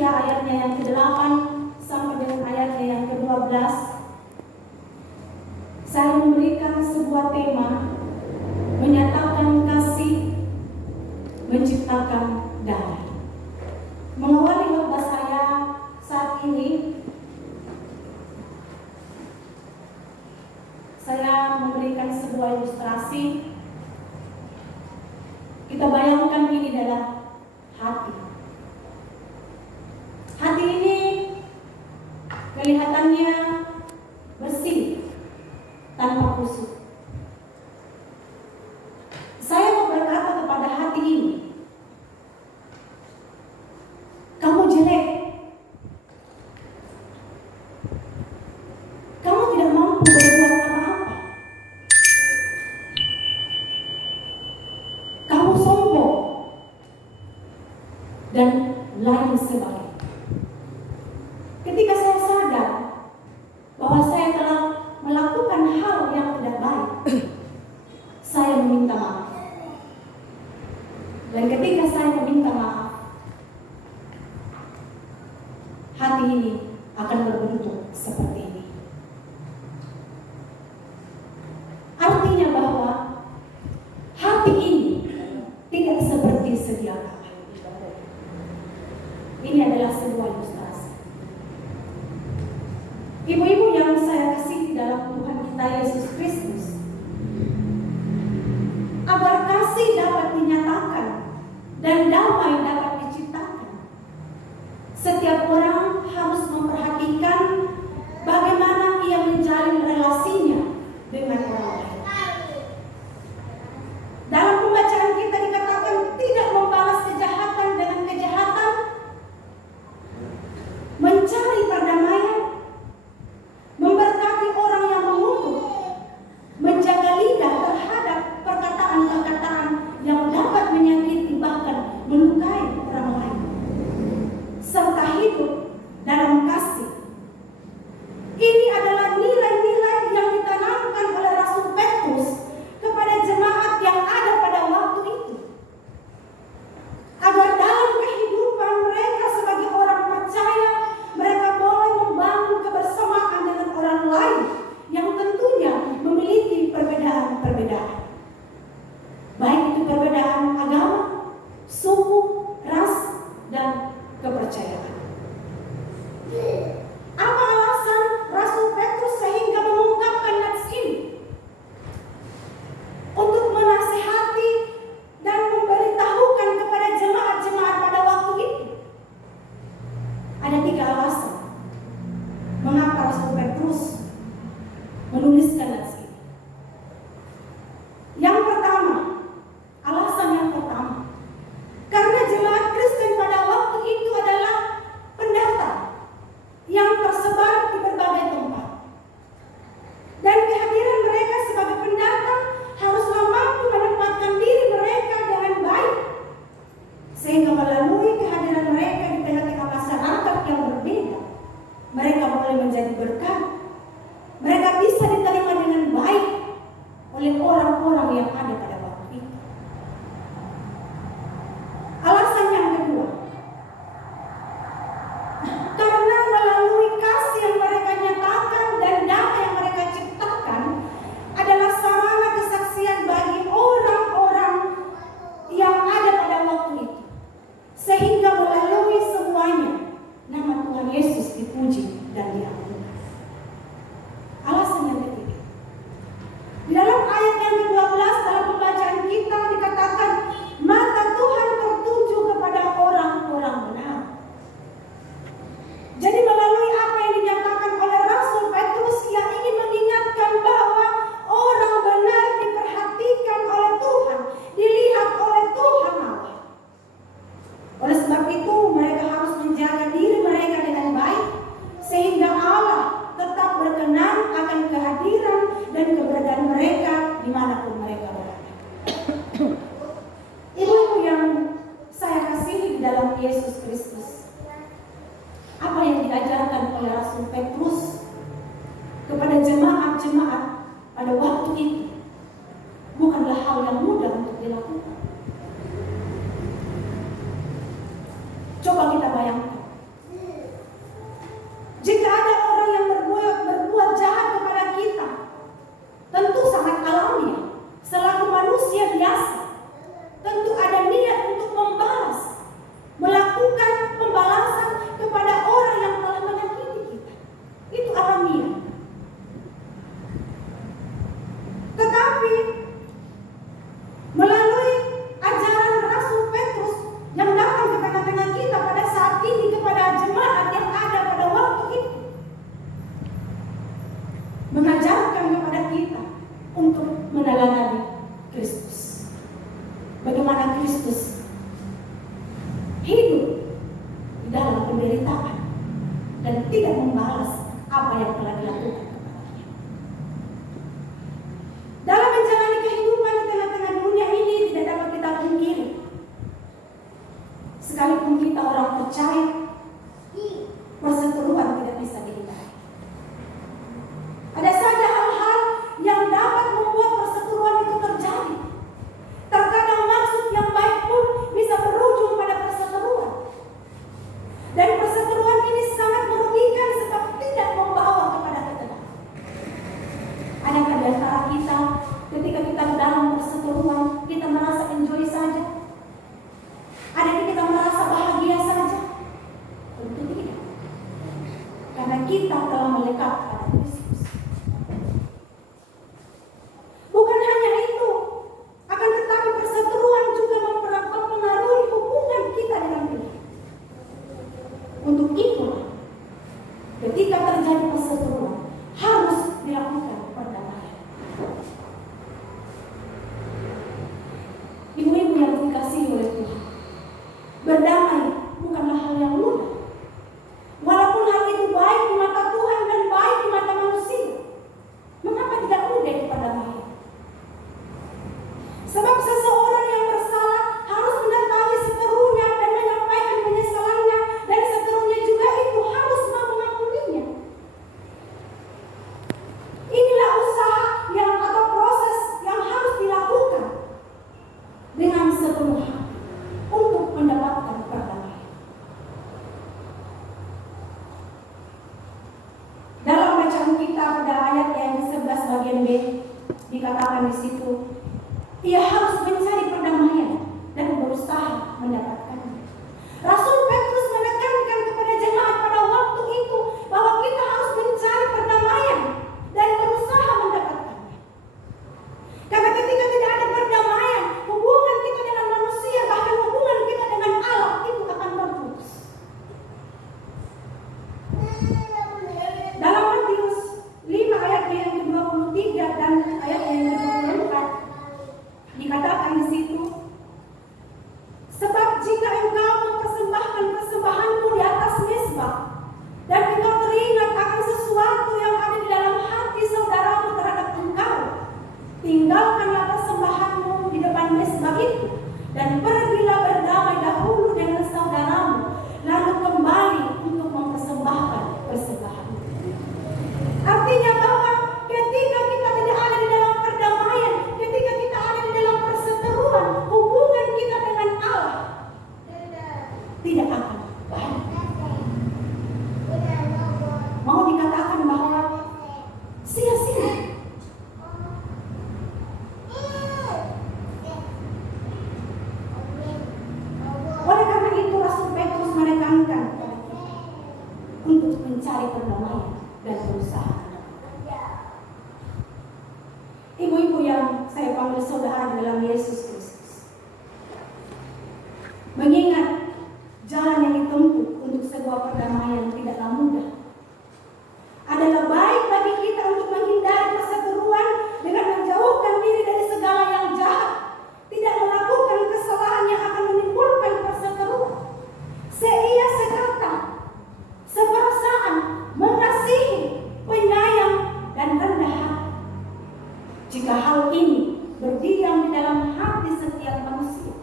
3 ayatnya yang ke-8 sampai dengan ayatnya yang ke-12, saya memberikan sebuah tema, menyatakan kasih, menciptakan damai. Mengawali khotbah saya saat ini, saya memberikan sebuah ilustrasi. Kita bayangkan ini adalah hati. Hati ini kelihatannya bersih, tanpa kusut. Saya mau berkata kepada hati ini, kamu jelek, kamu tidak mampu berbuat apa-apa, kamu sombong, dan lain sebagainya. Ketika saya sadar bahwa saya telah melakukan hal yang tidak baik, saya meminta maaf. Dan ketika saya meminta maaf, hati ini akan berbentuk seperti ini. Artinya bahwa hati ini tidak seperti sedia kala. Ini adalah sebuah ilustrasi. Ibu-ibu yang saya kasihi dalam Tuhan kita Yesus Kristus, agar kasih dapat dinyatakan dan damai dapat diciptakan, setiap orang harus memperhatikan bagaimana ia menjalin relasinya dengan orang lain. Dalam pembacaan kita dikatakan tidak membalas kejahatan dengan kejahatan, mencari perdamaian, memberkati orang yang mengutuk, menjaga lidah terhadap perkataan-perkataan yang dapat menyakiti bahkan melukai orang lain, serta hidup dalam kasih. Ini adalah nilai-nilai yang ditanamkan oleh Rasul Petrus kepada jemaat yang ada pada waktu itu, agar dalam kehidupan mereka sebagai orang percaya, mereka boleh membangun kebersamaan dengan orang lain yang tentunya memiliki perbedaan-perbedaan, baik itu perbedaan agama, suku, ras, dan kepercayaan. Apa alasan Rasul Petrus sehingga mengungkapkan nats ini? Untuk menasihati dan memberitahukan kepada jemaat-jemaat pada waktu itu. Ada 3 alasan mengapa Rasul Petrus menuliskan nats ini. Yang pertama, alasan yang pertama, karena jemaat Kristen pada waktu itu adalah pendatang yang tersebar di berbagai tempat. Dan kehadiran mereka sebagai pendatang haruslah mampu menempatkan diri mereka dengan baik, sehingga melalui kehadiran mereka di tengah-tengah masyarakat yang berbeda, mereka boleh menjadi berkat. Mereka bisa diterima dengan baik oleh orang-orang yang ada pada waktu itu. Alasan yang kedua, karena melalui kasih yang mereka nyatakan dan damai yang mereka ciptakan adalah sarana kesaksian bagi orang-orang yang ada pada waktu itu, sehingga melalui semuanya nama Tuhan Yesus dipuji dan diampuni. Alasan yang ketiga, di dalam ayat yang ke-12 dalam pembacaan kita dikatakan, mata Tuhan tertuju kepada orang-orang benar. Jadi melalui apa yang dinyatakan oleh Rasul Petrus, ia ingin mengingatkan bahwa orang benar diperhatikan oleh Tuhan, dilihat oleh Tuhan Allah. Oleh sebab itu mereka harus menjaga diri mereka dengan baik, sehingga Allah tetap berkenan akan kehadiran dan keberadaan mereka dimanapun mereka berada. Ibu-ibu yang saya kasihi di dalam Yesus Kristus, apa yang diajarkan oleh Rasul Petrus kepada jemaat-jemaat pada waktu itu bukanlah hal yang mudah untuk dilakukan. Coba kita bayangkan, Sebab seseorang yang bersalah harus mendatangi seterunya dan menyampaikan penyesalannya, dan seterunya juga itu harus mau mengampuninya. Inilah usaha atau proses yang harus dilakukan dengan sepenuh hati untuk mendapatkan perdamaian. Dalam bacaan kita pada ayat yang ke-11 bagian B dikatakan di situ, ia harus mencari perdamaian dan berusaha mendapatkannya. Rasul Petrus menekankan kepada jemaat pada waktu itu bahwa kita harus mencari perdamaian dan berusaha mendapatkannya. Karena ketika tidak ada perdamaian, hubungan kita dengan manusia, bahkan hubungan kita dengan Allah itu akan terputus. Dalam Matius 5 ayat yang ke-23 dan ayat yang ke-24 dikatakan di situ, sebab jika engkau mempersembahkan persembahanmu di atas mezbah dan engkau teringat akan sesuatu yang ada di dalam hati saudaramu terhadap engkau, tinggalkanlah persembahanmu di depan mezbah itu dan pergilah berdamai dahulu dengan saudaramu, lalu kembali untuk mempersembahkan persembahanmu. Artinya bahwa ketika kita tidak ada di dalam perdamaian, ketika kita ada di dalam perseteruan, hubungan kita dengan Allah tidak akan baik. Mau dikatakan bahwa sia-sia. Oleh karena itu Rasul Petrus menekankan untuk mencari perdamaian dan berusaha. Ibu-ibu yang saya panggil saudara dalam Yesus Kristus, mengingat jalan yang ditempuh untuk sebuah perdamaian tidaklah mudah. Adalah baik bagi kita untuk menghindari perseteruan dengan menjauhkan diri dari segala yang jahat, tidak melakukan kesalahan yang akan menimbulkan perseteruan. Seia sekata, seperasaan, mengasihi, penyayang, dan rendah hati. Jika hal ini berdiam di dalam hati setiap manusia,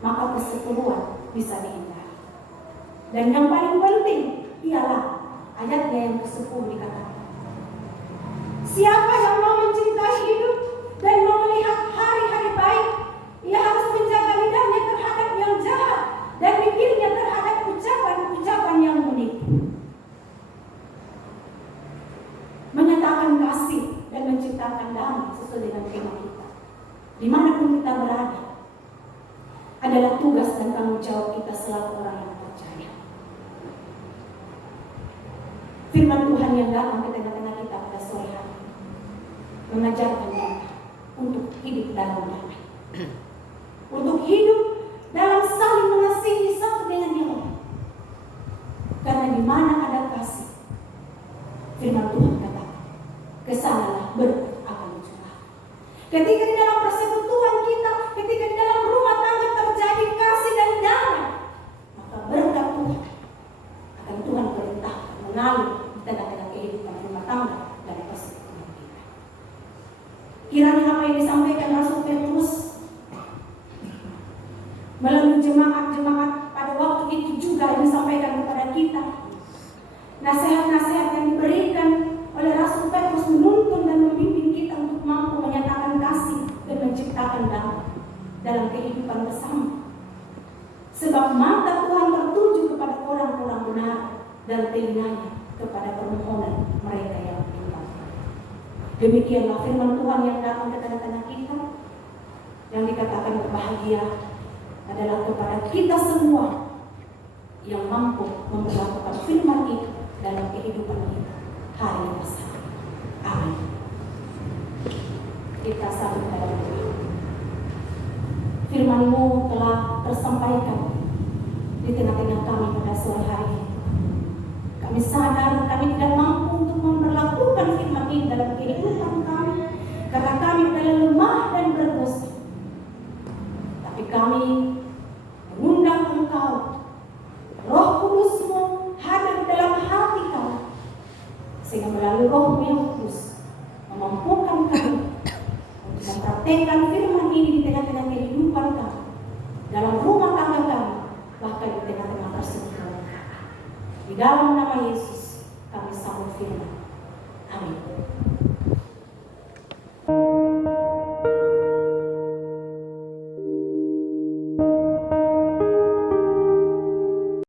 maka perseteruan bisa dihindari. Dan yang paling penting ialah ayatnya yang ke-10 dikatakan, siapa yang mau mencintai hidup dan mau melihat hari-hari baik, ia harus menjaga lidahnya terhadap yang jahat dan bibirnya terhadap ucapan-ucapan yang menipu. Menyatakan kasih dan menciptakan damai sesuai dengan tema kita, dimanapun kita berada, adalah tugas dan tanggung jawab kita selaku orang yang percaya. Firman Tuhan yang datang ke tengah-tengah kita pada sore hari mengajarkan kita untuk hidup dalam damai, untuk hidup dalam saling mengasihi satu dengan yang lain. Karena di mana ada kasih, firman Tuhan kata, kesanalah berkat akan curah. Ketika di dalam persekutuan kita, ketika di dalam rumah tangga terjadi kasih dan damai, maka berkat Tuhan akan Tuhan perintahkan mengalir di tengah-tengah kehidupan rumah tangga dan persekutuan kita. Kiranya apa yang disampaikan Rasul Petrus melalui jemaat-jemaat pada waktu itu juga yang disampaikan kepada kita, nasihat-nasihat yang diberikan oleh Rasul Petrus menuntun dan membimbing kita untuk mampu menyatakan kasih dan menciptakan damai dalam kehidupan bersama. Sebab mata Tuhan tertuju kepada orang-orang benar dan telinganya kepada permohonan mereka yang beriman. Demikianlah firman Tuhan yang datang ke tengah-tengah kita, yang dikatakan berbahagia adalah kepada kita semua yang mampu memperlakukan firman itu dalam kehidupan kita hari bersama. Amin. Kita sambut dalam doa. Firman-Mu telah tersampaikan di tengah-tengah kami pada sore hari ini. Kami sadar kami tidak mampu untuk memperlakukan firman ini dalam kehidupan kami, karena kami adalah lemah dan berdosa. Tapi kami mengundang Engkau, Roh Kudus-Mu hadir dalam hati kami, sehingga melalui Roh-Mu yang kudus memampukan kami untuk mempraktekkan firman ini di tengah-tengah kehidupan kami, dalam rumah tangga kami, bahkan di tengah-tengah persetujuan kami. Di dalam nama Yesus kami sambut firman. Amin.